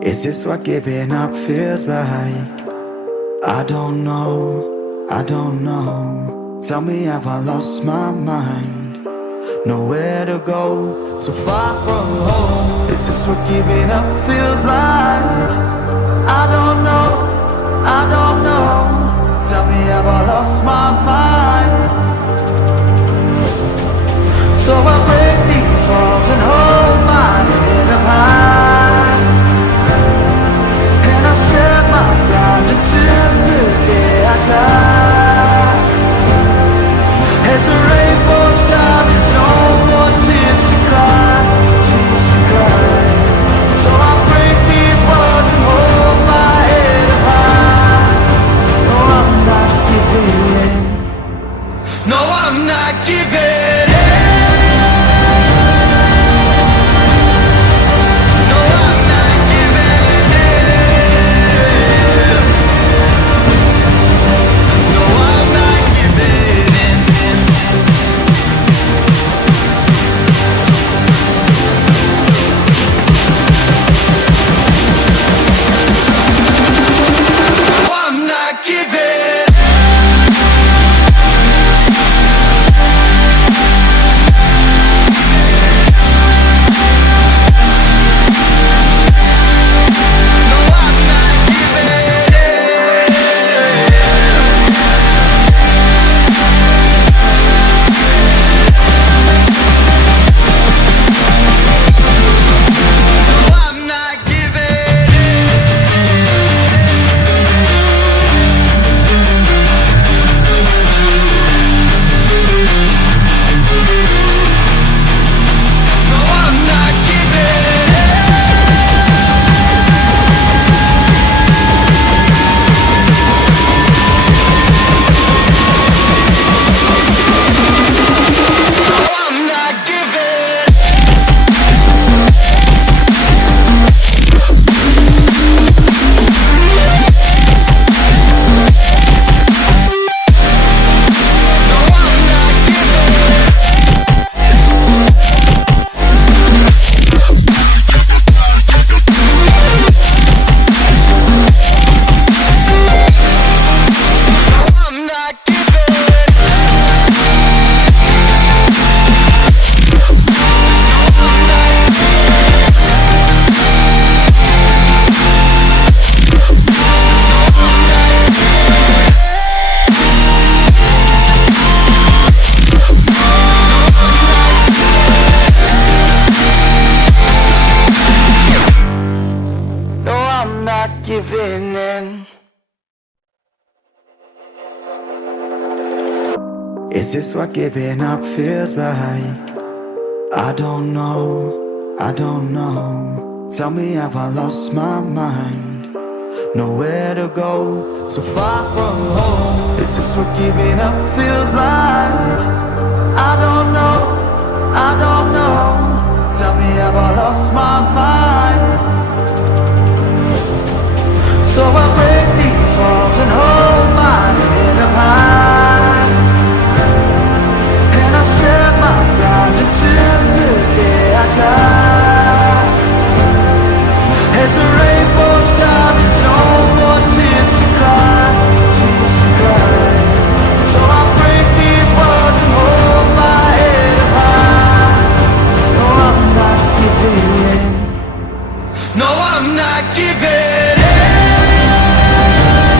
Is this what giving up feels like? I don't know, I don't know. Tell me, have I lost my mind? Nowhere to go, so far from home. Is this what giving up feels like? I don't know, I don't know. Tell me, have I lost my mind? So I break these walls and hold my head up high, and I step my ground until the day I die. As the rain falls down, there's no more tears to cry, tears to cry. So I break these walls and hold my head up high. No, I'm not giving in. No, I'm not giving in. Giving in. Is this what giving up feels like? I don't know, I don't know. Tell me, have I lost my mind? Nowhere to go, so far from home. Is this what giving up feels like? I don't know, I don't know. Tell me, have I lost my mind? So I break these walls and hold my head up high, and I step my ground until the day I die. As the rain falls down, there's no more tears to cry, tears to cry. So I break these walls and hold my head up high. No, I'm not giving in. No, I'm not giving in.